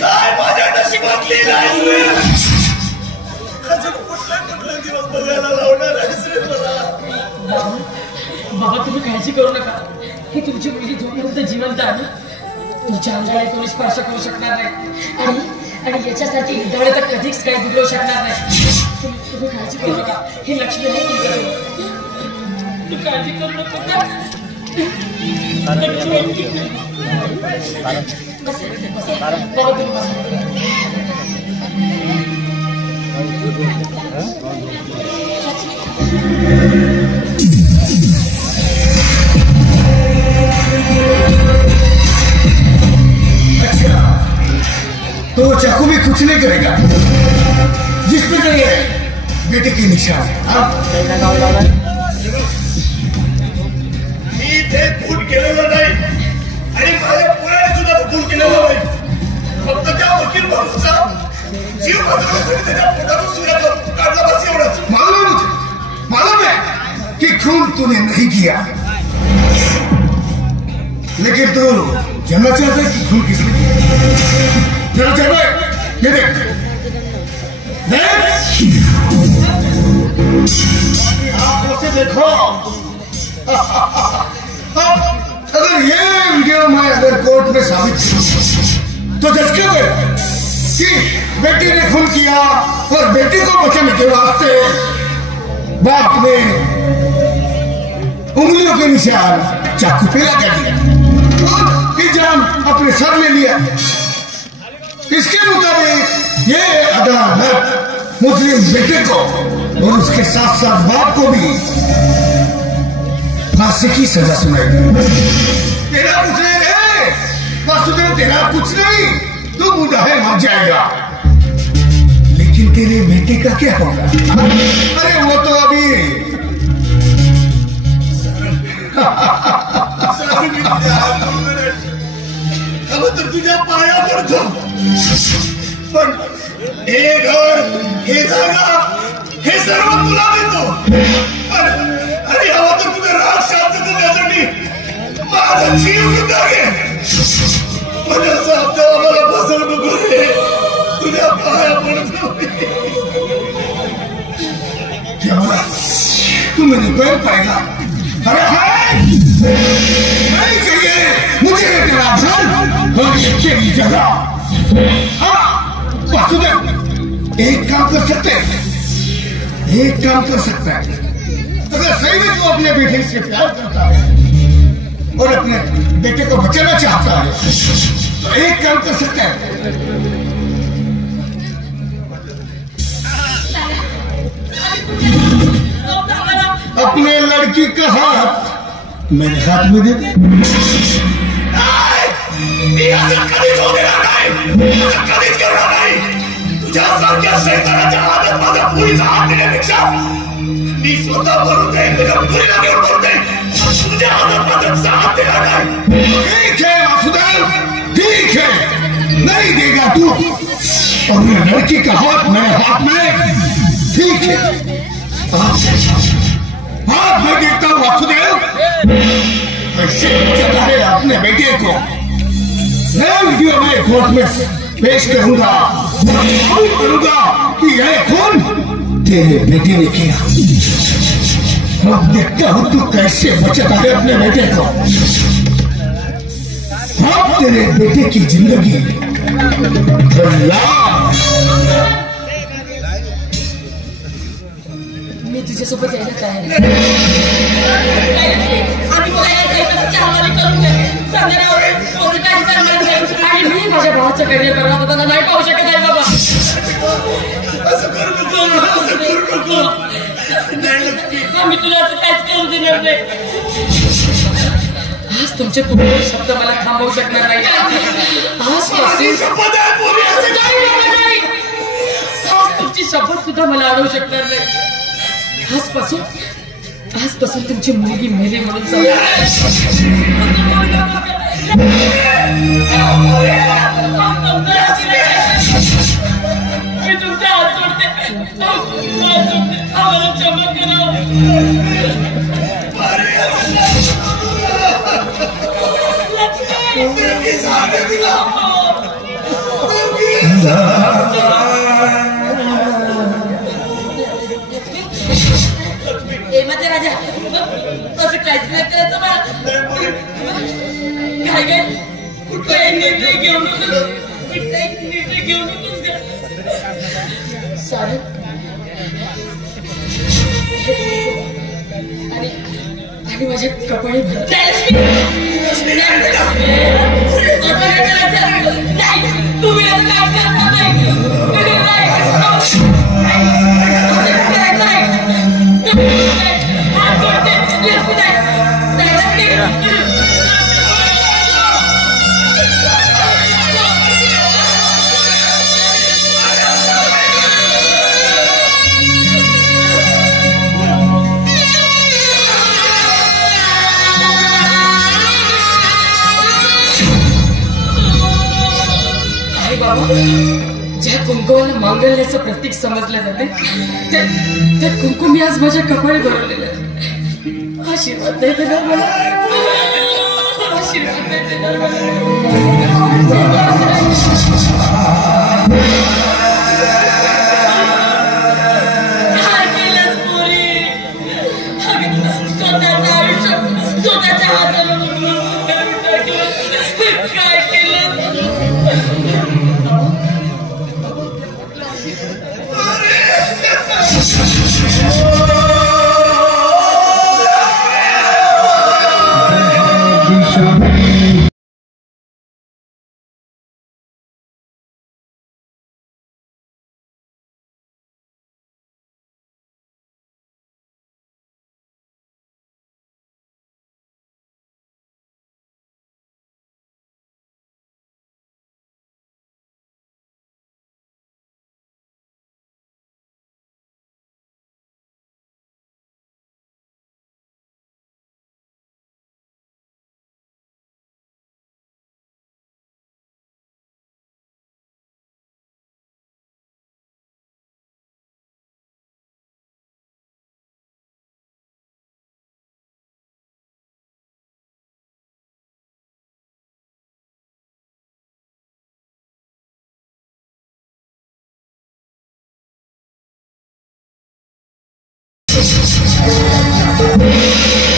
काय माझ्या नशिबात लिहिलायस रे? अजून कुठला दिवस बघायला लावणार आहेस रे मला? बाबा तुम्ही काळजी करू नका. ही तुमची मुलगी जोपर्यंत जिवंत आहे तुमच्या अंगाला कोणी स्पर्श करू शकणार नाही आणि याच्यासाठी डोळे तर कधीच काही बिघडवू शकणार नाही. तुम्ही काळजी करू नका. ही लक्ष्मी आहे तुमच्याजवळ. काळजी करू नका. तो वो चाकू भी कुछ नहीं करेगा जिस पे करिए बेटे की निशान. मी ते खून केलेलं नाही आणि माझ्या पुराने सुद्धा खून केलेलं नाही. फक्त त्या वकील भाऊचा जीव वाचवण्यासाठी त्याच्या पोटातून सूर्याचा काढला बस एवढंच. मालूम है कि खून तूने नहीं किया लेकिन तू जानना चाहता है कि खून किसने किया? जरा चलो ये देख आंखों से देखो. अगर ये वीडियो मैं अगर कोर्ट में साबित करूं तो जज क्या करेगा कि बेटी ने खून किया और बेटी को बचाने के वास्ते बाप ने उंगलियों के निशान चाकू पे लगा दिया और इल्जाम अपने सर ले लिया. इसके मुताबिक ये अदालत मुस्लिम बेटे को और उसके साथ साथ बाप को भी फांसी की सजा सुनाएगी. तेरा कुछ नहीं है वासुदेव, तेरा कुछ नहीं. तू मुदाहे मर जाएगा लेकिन तेरे बेटे का क्या होगा? अरे वो तो अभी अब तर तुझ्या पाया पडतो. पण हे घर, हे जागा, हे सर्व तुला देतो. आणि हवा तर तुझं राग शांत त्यासाठी माझा जीव सुद्धा घे. पण असं आपल्या आम्हाला फसवू नको रे. तुझ्या पाया पडतो. तू मेरे पैर पाएगा? अरे नहीं चाहिए मुझे तेरा धन और ये तेरी जगह. वासुदेव एक काम कर सकते हैं, एक काम कर सकता है. अगर सही में तू अपने बेटे से प्यार करता है और अपने बेटे को बचाना चाहता है तो एक काम कर सकता है. अपने लड़की का हाथ मेरे हाथ में दे दे. कधीच होऊ देणार नाही. कधीच करणार नाही. तुझ्यासारख्या शैतानाच्या हातात माझ्या मुलीचा हात देण्यापेक्षा मी स्वतः भरून जाईल. तुझ्या मुलीला घेऊन भरून जाईल. तुझ्या हातात माझा हात देणार नाही. ठीक है वासुदेव, ठीक है. नहीं देगा तू और मेरी लड़की का हाथ मेरे हाथ में. ठीक है हाथ मैं देखता हूँ वासुदेव. कैसे बचाता है अपने बेटे को. मैं वीडियो में कोर्ट में पेश करूंगा कि यह खून तेरे बेटे ने किया. अब देखता हूं तू कैसे बचाता है अपने बेटे को. अब तेरे बेटे की जिंदगी मी तुझ्यासोबत यायला तयार आहे. आम्ही तुला यायचं हवाली करून दे. आणि मी माझ्या भावाचं करिअर बरबाद होताना नाही पाहू शकत आहे बाबा. असं करू नको. आम्ही तुला असं काहीच करू देणार नाही. आज तुमचे पूर्ण शब्द मला थांबवू शकणार नाही. आज तुमची शपथ सुद्धा मला अडवू शकणार नाही. आजपासून तुमची मुलगी मेली म्हणून मी तुमच्या हात जोडते. आम्हाला क्षमा करा. मी सांगते तिला माझ्या राजा असं काहीच नाही करायचं मला काय काय कुठलाही निर्णय घेऊ नकोस कुठलाही निर्णय घेऊ नकोस का सारं आणि माझ्या कपाळी नाही तुम्ही असं काहीच करणार नाही ज्या कुंकुमाला मांगल्याचं प्रतीक समजलं जाते त्या कुंकुम मी आज माझ्या कपाळी भरवलेलं आशीर्वाद देणार मला आशीर्वाद देणार काय केलंस पोरी स्वतःचं आयुष्य स्वतःच्या हाताला काय केलं Thank you.